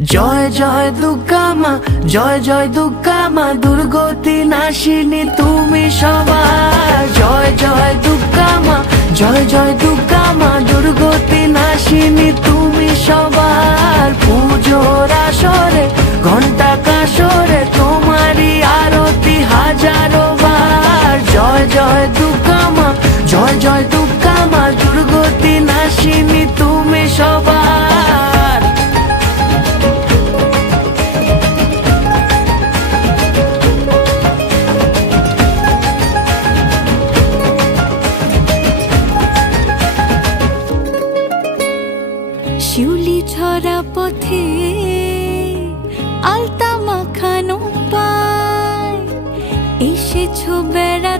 জয় জয় দুর্গা মা, জয় জয় দুর্গা মা, দুর্গতি নাশিনী তুমি সবার। জয় জয় দুর্গা মা, জয় জয় দুর্গা মা, দুর্গতি নাশিনী তুমি সবার। পুজোর আসরে ঘন্টা কাসরে তোমারই আরতি হাজারো বার। জয় জয় দুর্গা মা, জয় জয় দুর্গা মা, দুর্গতি নাশিনী তুমি সবার। শিউলি ছড়া পথে আলতা মাখানো পায়, এসেছো বেড়া